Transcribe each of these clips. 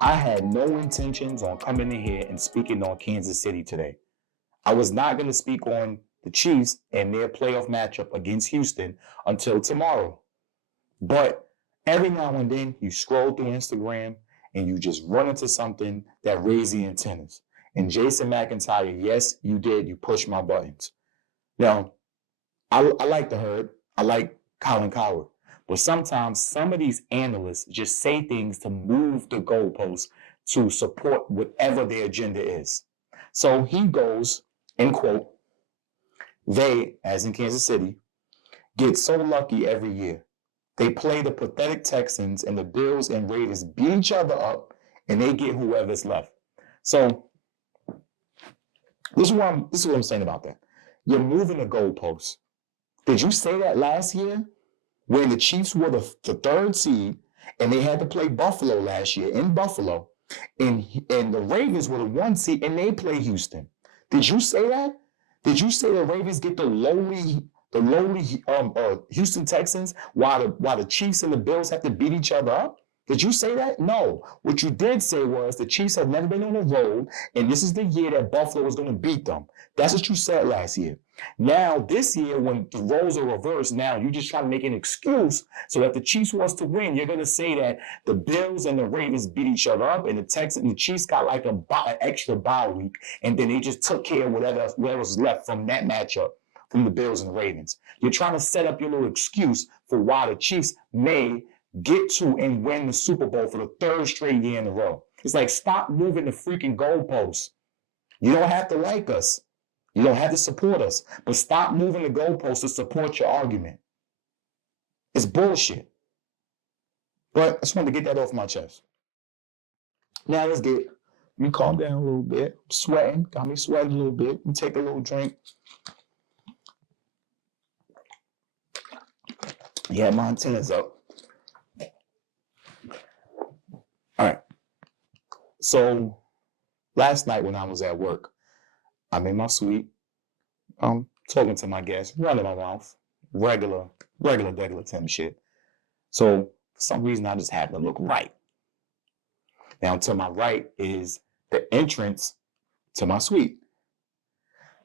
I had no intentions on coming in here and speaking on Kansas City today. I was not going to speak on the Chiefs and their playoff matchup against Houston until tomorrow. But every now and then you scroll through Instagram and you just run into something that raises the antennas. And Jason Mcintyre, yes, you did. You pushed my buttons. Now, I like the herd. I like Colin Coward. But sometimes some of these analysts just say things to move the goalposts to support whatever their agenda is. So he goes, end quote, they, as in Kansas City, get so lucky every year. They play the pathetic Texans and the Bills and Raiders beat each other up and they get whoever's left. So this is what I'm saying about that. You're moving the goalposts. Did you say that last year when the Chiefs were the third seed and they had to play Buffalo last year in Buffalo and the Ravens were the one seed and they play Houston? Did you say that? Did you say the Ravens get the lowly Houston Texans while the Chiefs and the Bills have to beat each other up? Did you say that? No. What you did say was the Chiefs have never been on the road, and this is the year that Buffalo was going to beat them. That's what you said last year. Now, this year, when the roles are reversed, now you just try to make an excuse so that the Chiefs wants to win. You're going to say that the Bills and the Ravens beat each other up, and the Texans and the Chiefs got like an extra bye week, and then they just took care of whatever was left from that matchup from the Bills and the Ravens. You're trying to set up your little excuse for why the Chiefs may get to and win the Super Bowl for the third straight year in a row. It's like, stop moving the freaking goalposts. You don't have to like us. You don't have to support us. But stop moving the goalposts to support your argument. It's bullshit. But I just wanted to get that off my chest. Now let me calm down a little bit. I'm sweating. Got me sweating a little bit. Let me take a little drink. Yeah, my antenna's up. All right. So last night when I was at work, I'm in my suite, talking to my guests, running my mouth, regular Tim shit. So for some reason, I just happened to look right. Now to my right is the entrance to my suite.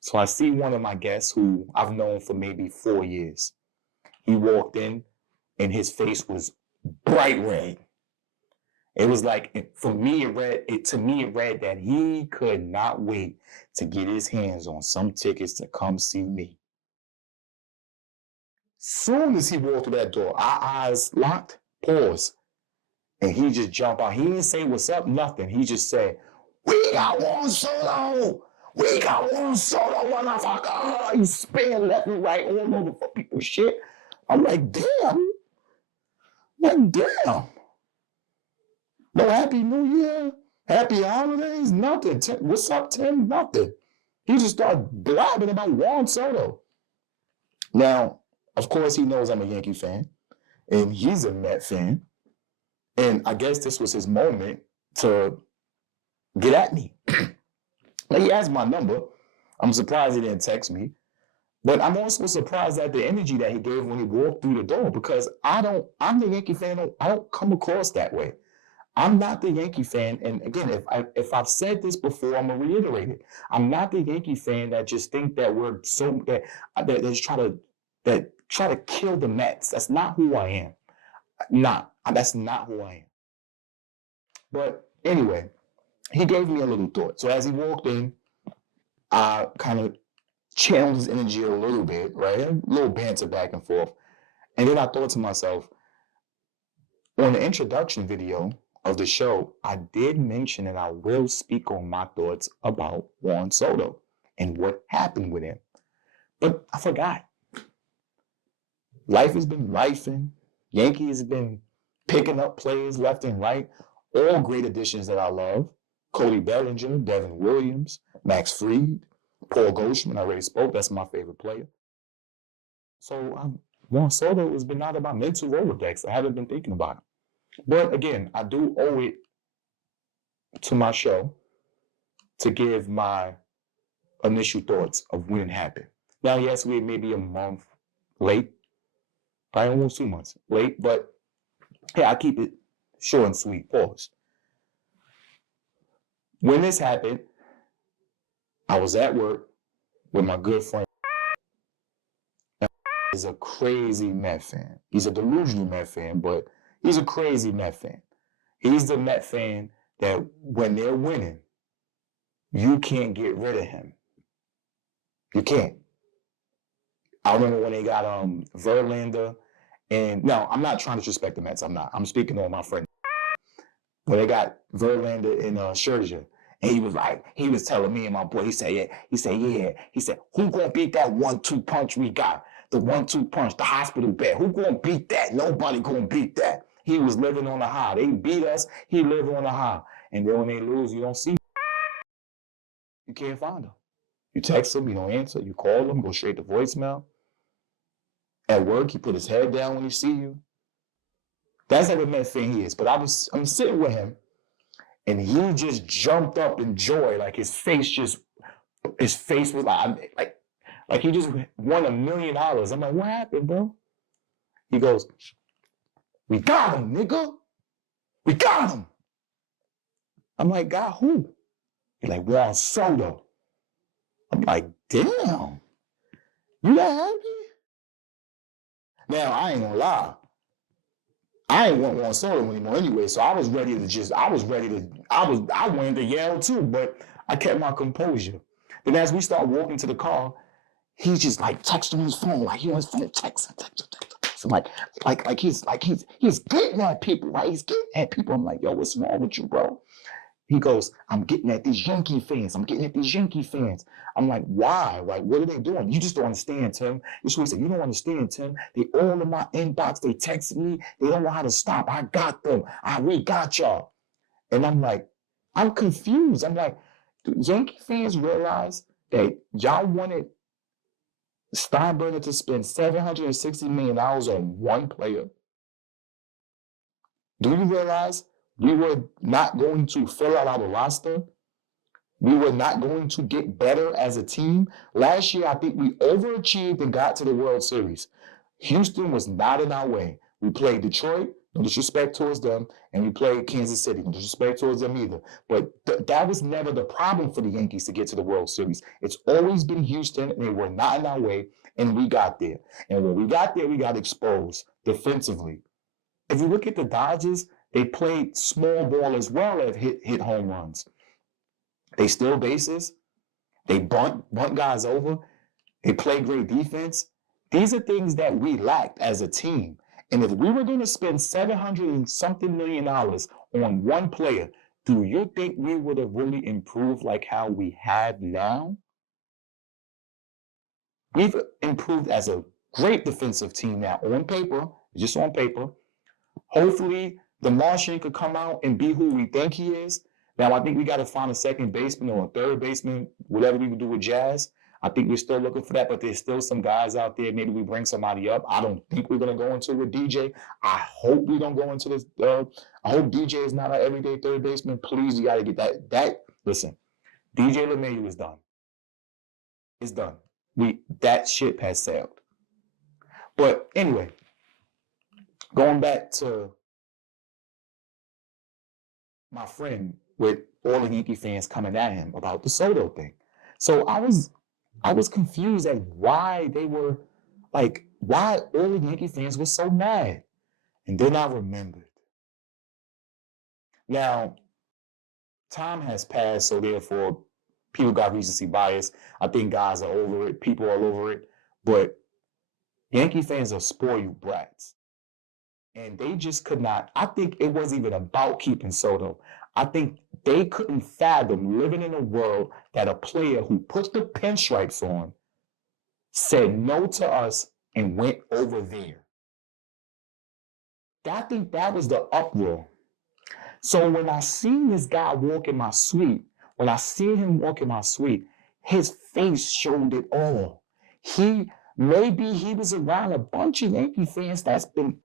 So I see one of my guests who I've known for maybe 4 years. He walked in and his face was bright red. It was like, for me, it read that he could not wait to get his hands on some tickets to come see me. Soon as he walked through that door, our eyes locked, paused, and he just jumped out. He didn't say what's up, nothing. He just said, "We got Juan Soto! We got Juan Soto, motherfucker!" He's spinning left and right all over for people's shit. I'm like, damn. No Happy New Year, Happy Holidays, nothing. What's up, Tim? Nothing. He just started blabbing about Juan Soto. Now, of course, he knows I'm a Yankee fan, and he's a Met fan. And I guess this was his moment to get at me. Now, he has my number. I'm surprised he didn't text me. But I'm also surprised at the energy that he gave when he walked through the door, because I'm the Yankee fan. I don't come across that way. I'm not the Yankee fan, and again, if I've said this before, I'm gonna reiterate it. I'm not the Yankee fan that just think that we're that try to kill the Mets. That's not who I am. That's not who I am. But anyway, he gave me a little thought. So as he walked in, I kind of channeled his energy a little bit, right? A little banter back and forth, and then I thought to myself, on the introduction video of the show, I did mention that I will speak on my thoughts about Juan Soto and what happened with him. But I forgot. Life has been lifing. Yankees have been picking up players left and right. All great additions that I love. Cody Bellinger, Devin Williams, Max Fried, Paul Goldschmidt, I already spoke. That's my favorite player. So Juan Soto has been out of my mental Rolodex. I haven't been thinking about him. But again, I do owe it to my show to give my initial thoughts of when it happened. Now, yes, we may be a month late, probably almost 2 months late, but yeah, I keep it short and sweet. Pause. When this happened, I was at work with my good friend. He's a crazy Met fan. He's a delusional Met fan, but he's a crazy Met fan. He's the Met fan that when they're winning, you can't get rid of him. You can't. I remember when they got Verlander, and no, I'm not trying to disrespect the Mets. I'm not. I'm speaking on my friend. When they got Verlander and Scherzer, and he was telling me and my boy, he said, who gonna beat that 1-2 punch we got? The 1-2 punch, the hospital bed. Who gonna beat that? Nobody gonna beat that. He was living on the high. They beat us. He lived on the high. And then when they lose, you don't see. You can't find him. You text him, you don't answer. You call him, go straight to voicemail. At work, he put his head down when he see you. That's how the Met fan he is. But I'm sitting with him, and he just jumped up in joy, like his face was like he just won $1 million. I'm like, what happened, bro? He goes, we got him, nigga. We got him. I'm like, got who? He's like, Juan Soto. I'm like, damn, you that happy? Now, I ain't gonna lie. I ain't want Juan Soto anymore anyway, so I wanted to yell too, but I kept my composure. Then as we start walking to the car, he's just like texting his phone, like he on his phone, texting. So like he's getting at people, right? He's getting at people. I'm like, yo, what's wrong with you, bro? He goes, I'm getting at these Yankee fans. I'm like, why? Like, what are they doing? You just don't understand, Tim. This is what he said. You don't understand, Tim. They all in my inbox. They texted me. They don't know how to stop. I got them. We got y'all. And I'm like, I'm confused. I'm like, do Yankee fans realize that y'all wanted Steinbrenner to spend $760 million on one player? Do you realize we were not going to fill out our roster? We were not going to get better as a team. Last year, I think we overachieved and got to the World Series. Houston was not in our way. We played Detroit, no disrespect towards them, and we played Kansas City, no disrespect towards them either. But that was never the problem for the Yankees to get to the World Series. It's always been Houston, and they were not in our way, and we got there. And when we got there, we got exposed defensively. If you look at the Dodgers, they played small ball as well as hit home runs. They steal bases. They bunt guys over. They play great defense. These are things that we lacked as a team. And if we were going to spend $700 and something million on one player, do you think we would have really improved like how we have now? We've improved as a great defensive team now on paper, just on paper. Hopefully, the Martian could come out and be who we think he is. Now, I think we got to find a second baseman or a third baseman, whatever we would do with Jazz. I think we're still looking for that, but there's still some guys out there. Maybe we bring somebody up. I don't think we're going to go into it with DJ. I hope we don't go into this. I hope DJ is not our everyday third baseman. Please, you got to get that. Listen, DJ LeMahieu is done. It's done. That ship has sailed. But anyway, going back to my friend with all the Yankee fans coming at him about the Soto thing. So I was confused at why they were why all the Yankee fans were so mad. And then I remembered. Now, time has passed, so therefore people got recency bias. I think guys are over it, people are over it. But Yankee fans are spoiled brats. And they just could not. I think it wasn't even about keeping Soto. I think they couldn't fathom living in a world that a player who put the pinstripes on said no to us and went over there. I think that was the uproar. So when I seen this guy walk in my suite, his face showed it all. Maybe he was around a bunch of Yankee fans that's been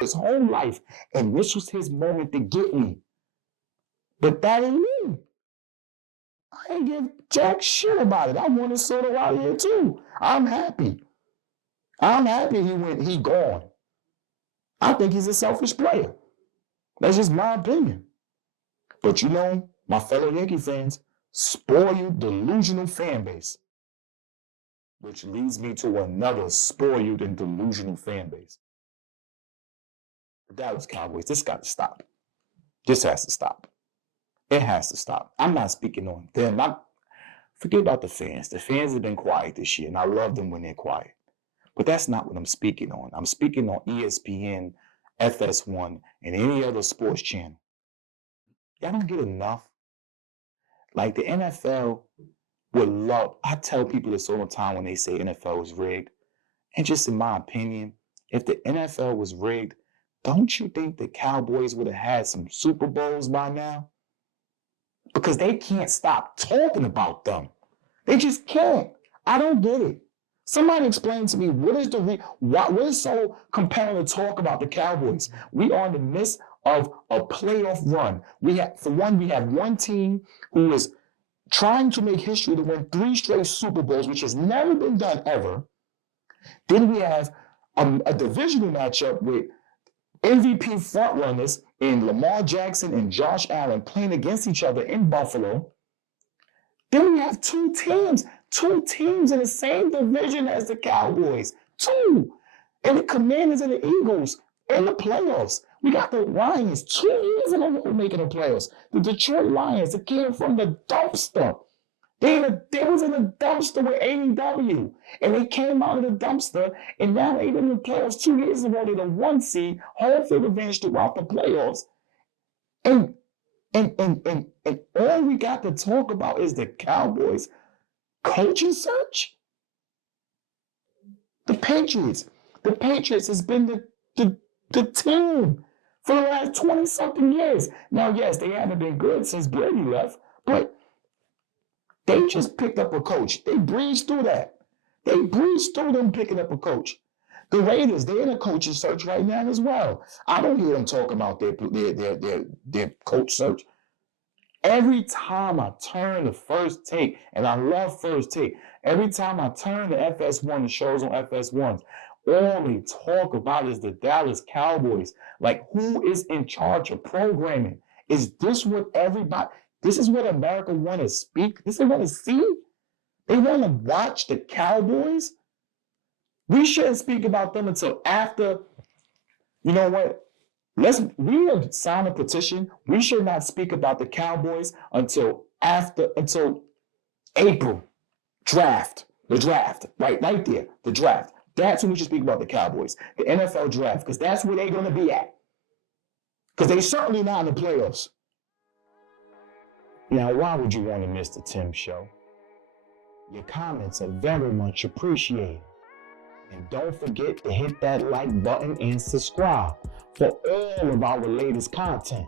his whole life, and this was his moment to get me. But that ain't me. I ain't give jack shit about it. I wanted Soto out here too. I'm happy. He gone. I think he's a selfish player. That's just my opinion. But my fellow Yankee fans, spoiled, delusional fan base. Which leads me to another spoiled and delusional fan base. The Dallas Cowboys, this got to stop. This has to stop. It has to stop. I'm not speaking on them. Forget about the fans. The fans have been quiet this year, and I love them when they're quiet. But that's not what I'm speaking on. I'm speaking on ESPN, FS1, and any other sports channel. Y'all don't get enough. Like the NFL would love, I tell people this all the time when they say NFL is rigged. And just in my opinion, if the NFL was rigged, don't you think the Cowboys would have had some Super Bowls by now? Because they can't stop talking about them. They just can't. I don't get it. Somebody explain to me what is so compelling to talk about the Cowboys? We are in the midst of a playoff run. We have one team who is trying to make history to win 3 straight Super Bowls, which has never been done ever. Then we have a divisional matchup with MVP frontrunners in Lamar Jackson and Josh Allen playing against each other in Buffalo. Then we have two teams in the same division as the Cowboys. 2. And the Commanders and the Eagles in the playoffs. We got the Lions 2 years in a row making the playoffs. The Detroit Lions that came from the dumpster. They was in the dumpster with AEW, and they came out of the dumpster, and now they've been in the playoffs 2 years in a row. They're the 1 seed, home field advantage throughout the playoffs. And all we got to talk about is the Cowboys coaching search. The Patriots has been the team for the last 20-something years. Now, yes, they haven't been good since Brady left, but they just picked up a coach. They breezed through that. They breezed through them picking up a coach. The Raiders, they're in a coaching search right now as well. I don't hear them talking about their coach search. Every time I turn to First Take, and I love First Take, every time I turn to FS1, the shows on FS1, all they talk about is the Dallas Cowboys. Like, who is in charge of programming? Is this what this is what America want to speak? This is what they want to see? They want to watch the Cowboys? We shouldn't speak about them until after, you know what? We have signed a petition. We should not speak about the Cowboys until April. The draft, right there, the draft. That's when we should speak about the Cowboys, the NFL draft, because that's where they're going to be at. Because they're certainly not in the playoffs. Now, why would you want to miss the Tim Show? Your comments are very much appreciated. And don't forget to hit that like button and subscribe for all of our latest content.